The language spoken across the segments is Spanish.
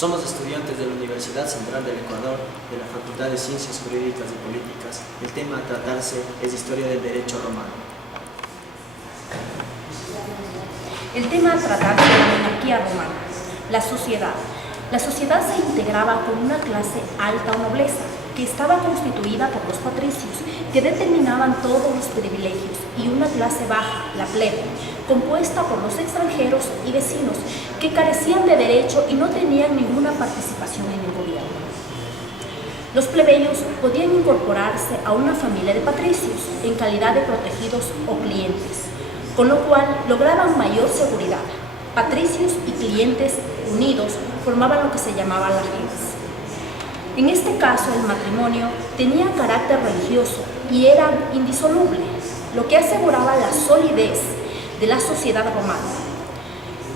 Somos estudiantes de la Universidad Central del Ecuador, de la Facultad de Ciencias Jurídicas y Políticas. El tema a tratarse es Historia del Derecho Romano. El tema a tratarse es la monarquía romana, la sociedad. La sociedad se integraba con una clase alta o nobleza, que estaba constituida por los patricios, que determinaban todos los privilegios, y una clase baja, la plebe, compuesta por los extranjeros y vecinos, que carecían de derecho y no tenían ninguna participación en el gobierno. Los plebeyos podían incorporarse a una familia de patricios en calidad de protegidos o clientes, con lo cual lograban mayor seguridad. Patricios y clientes unidos formaban lo que se llamaba la gens. En este caso, el matrimonio tenía carácter religioso y era indisoluble, lo que aseguraba la solidez de la sociedad romana.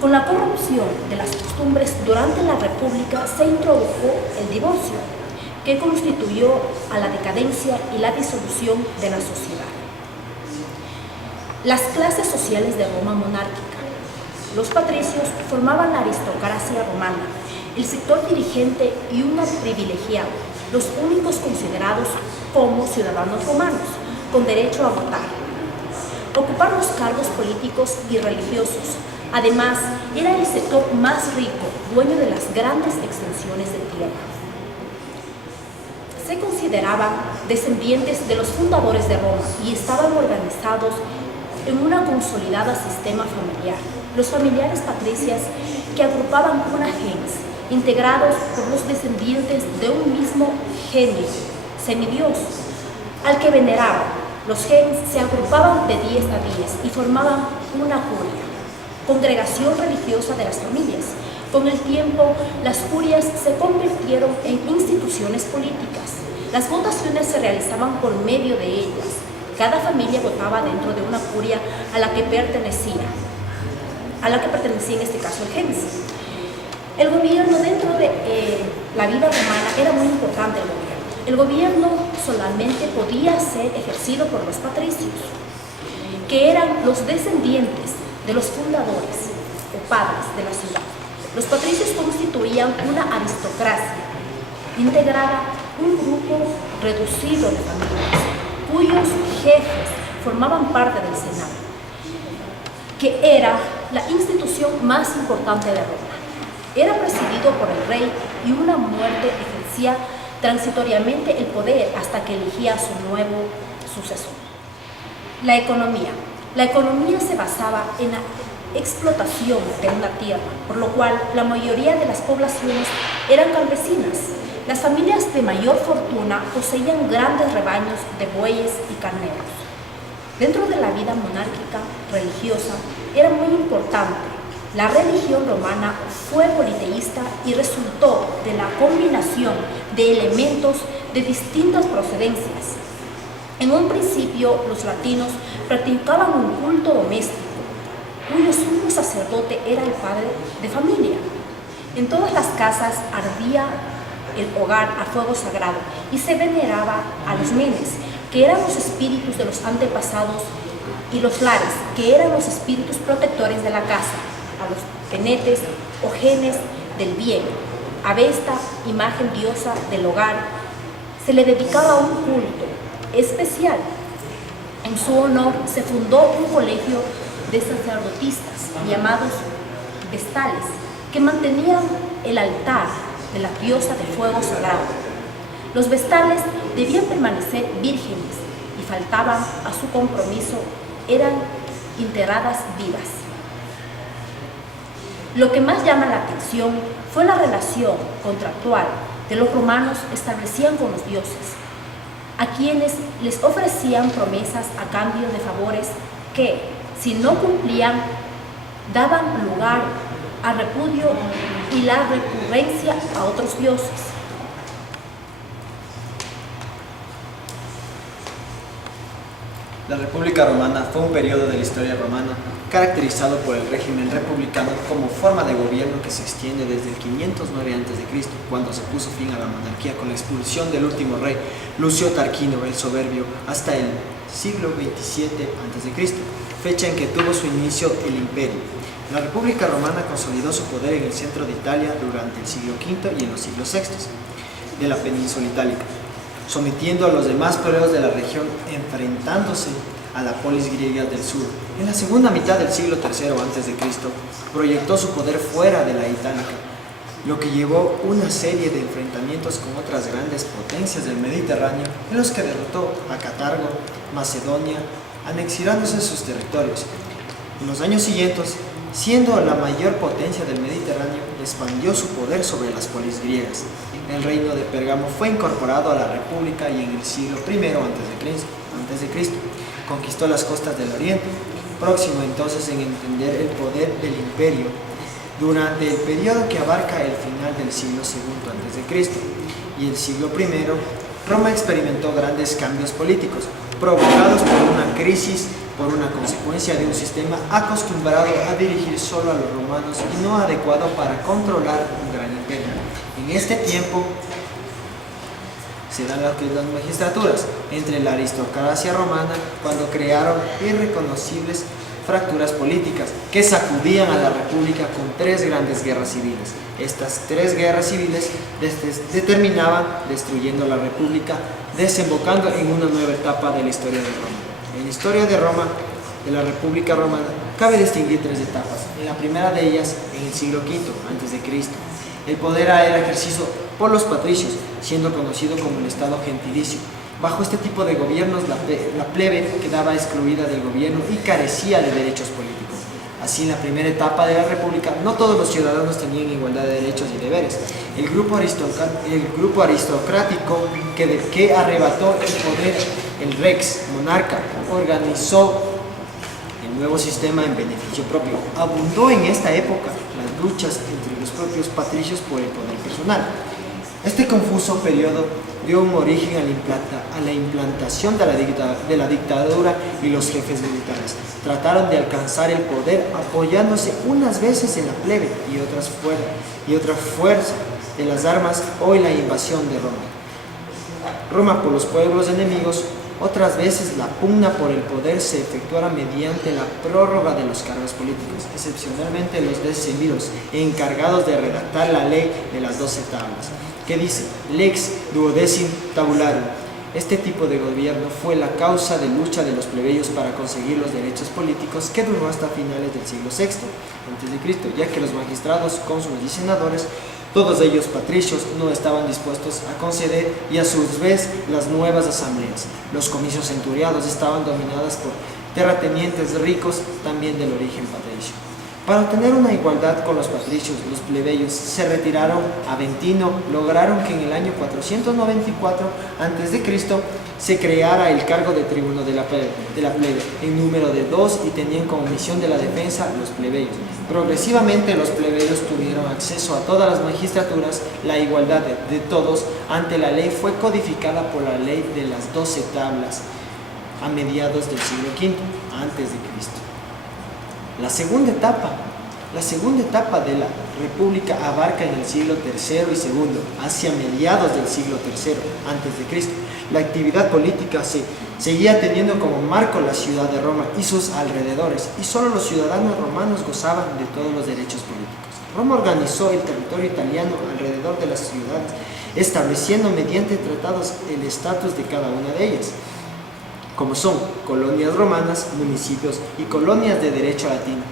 Con la corrupción de las costumbres durante la República se introdujo el divorcio, que constituyó a la decadencia y la disolución de la sociedad. Las clases sociales de Roma monárquica. Los patricios formaban la aristocracia romana, el sector dirigente y un privilegiado, los únicos considerados como ciudadanos romanos, con derecho a votar, ocupar los cargos políticos y religiosos. Además, era el sector más rico, dueño de las grandes extensiones de tierra. Se consideraban descendientes de los fundadores de Roma y estaban organizados en una consolidada sistema familiar. Los familiares patricias que agrupaban una gens, integrados por los descendientes de un mismo genio, semidios, al que veneraban. Los gens se agrupaban de 10 a 10 y formaban una curia, congregación religiosa de las familias. Con el tiempo, las curias se convirtieron en instituciones políticas. Las votaciones se realizaban por medio de ellas. Cada familia votaba dentro de una curia a la que pertenecía en este caso el gens. El gobierno dentro de la vida romana era muy importante. El gobierno solamente podía ser ejercido por los patricios, que eran los descendientes de los fundadores o padres de la ciudad. Los patricios constituían una aristocracia integrada un grupo reducido de familias, cuyos jefes formaban parte del Senado, que era la institución más importante de Roma. Era presidido por el rey y una muerte ejercía transitoriamente el poder hasta que elegía a su nuevo sucesor. La economía. La economía se basaba en la explotación de una tierra, por lo cual la mayoría de las poblaciones eran campesinas. Las familias de mayor fortuna poseían grandes rebaños de bueyes y carneros. Dentro de la vida monárquica religiosa era muy importante. La religión romana fue politeísta y resultó de la combinación de elementos de distintas procedencias. En un principio, los latinos practicaban un culto doméstico, cuyo sumo sacerdote era el padre de familia. En todas las casas ardía el hogar a fuego sagrado y se veneraba a los menes, que eran los espíritus de los antepasados, y los lares, que eran los espíritus protectores de la casa, a los penetes o genes del bien. A Vesta, imagen diosa del hogar, se le dedicaba un culto especial. En su honor se fundó un colegio de sacerdotistas llamados vestales, que mantenían el altar de la diosa de fuego sagrado. Los vestales debían permanecer vírgenes y faltaban a su compromiso, eran enterradas vivas. Lo que más llama la atención fue la relación contractual que los romanos establecían con los dioses, a quienes les ofrecían promesas a cambio de favores que, si no cumplían, daban lugar a repudio y la recurrencia a otros dioses. La República Romana fue un periodo de la historia romana caracterizado por el régimen republicano como forma de gobierno que se extiende desde el 509 a.C., cuando se puso fin a la monarquía con la expulsión del último rey, Lucio Tarquinio el Soberbio, hasta el siglo XXVII a.C., fecha en que tuvo su inicio el imperio. La República Romana consolidó su poder en el centro de Italia durante el siglo V y en los siglos VI de la península itálica, sometiendo a los demás pueblos de la región, enfrentándose a la polis griega del sur. En la segunda mitad del siglo III a.C., proyectó su poder fuera de la Itálica, lo que llevó una serie de enfrentamientos con otras grandes potencias del Mediterráneo, en los que derrotó a Cartago, Macedonia, anexionándose sus territorios. En los años siguientes, siendo la mayor potencia del Mediterráneo, expandió su poder sobre las polis griegas. El reino de Pérgamo fue incorporado a la República y en el siglo I a.C. conquistó las costas del Oriente, próximo entonces en entender el poder del imperio. Durante el periodo que abarca el final del siglo II a.C. y el siglo I, Roma experimentó grandes cambios políticos, provocados por una crisis, por una consecuencia de un sistema acostumbrado a dirigir solo a los romanos y no adecuado para controlar un gran imperio. En este tiempo se dan las magistraturas entre la aristocracia romana, cuando crearon irreconocibles fracturas políticas que sacudían a la República con tres grandes guerras civiles. Estas tres guerras civiles determinaban destruyendo la República, desembocando en una nueva etapa de la historia de Roma. En la historia de Roma, de la República Romana, cabe distinguir tres etapas. En la primera de ellas, en el siglo V a.C., el poder era ejercido por los patricios, siendo conocido como el Estado gentilicio. Bajo este tipo de gobiernos, la plebe quedaba excluida del gobierno y carecía de derechos políticos. Así, en la primera etapa de la República, no todos los ciudadanos tenían igualdad de derechos y deberes. El grupo aristocrático que arrebató el poder, el rex, monarca, organizó el nuevo sistema en beneficio propio. Abundó en esta época las luchas entre los propios patricios por el poder personal. Este confuso periodo dio un origen a la implantación de la dictadura, y los jefes militares trataron de alcanzar el poder apoyándose unas veces en la plebe y otra fuerza de las armas o en la invasión de Roma por los pueblos enemigos. Otras veces la pugna por el poder se efectuara mediante la prórroga de los cargos políticos, excepcionalmente los decemviros, encargados de redactar la ley de las 12 tablas, que dice Lex Duodecim Tabularum. Este tipo de gobierno fue la causa de lucha de los plebeyos para conseguir los derechos políticos, que duró hasta finales del siglo VI a.C., ya que los magistrados, cónsules y senadores, todos ellos patricios, no estaban dispuestos a conceder, y a su vez las nuevas asambleas. Los comicios centuriados estaban dominadas por terratenientes ricos, también del origen patricio. Para obtener una igualdad con los patricios, los plebeyos se retiraron a Aventino. Lograron que en el año 494 a.C. se creara el cargo de tribuno de la plebe, en número de 2, y tenían como misión de la defensa los plebeyos. Progresivamente los plebeyos tuvieron acceso a todas las magistraturas. La igualdad de todos ante la ley fue codificada por la ley de las 12 tablas a mediados del siglo V a.C. La segunda etapa de la República abarca en el siglo III y II, hacia mediados del siglo III a.C. La actividad política se seguía teniendo como marco la ciudad de Roma y sus alrededores, y solo los ciudadanos romanos gozaban de todos los derechos políticos. Roma organizó el territorio italiano alrededor de las ciudades, estableciendo mediante tratados el estatus de cada una de ellas, como son colonias romanas, municipios y colonias de derecho latino.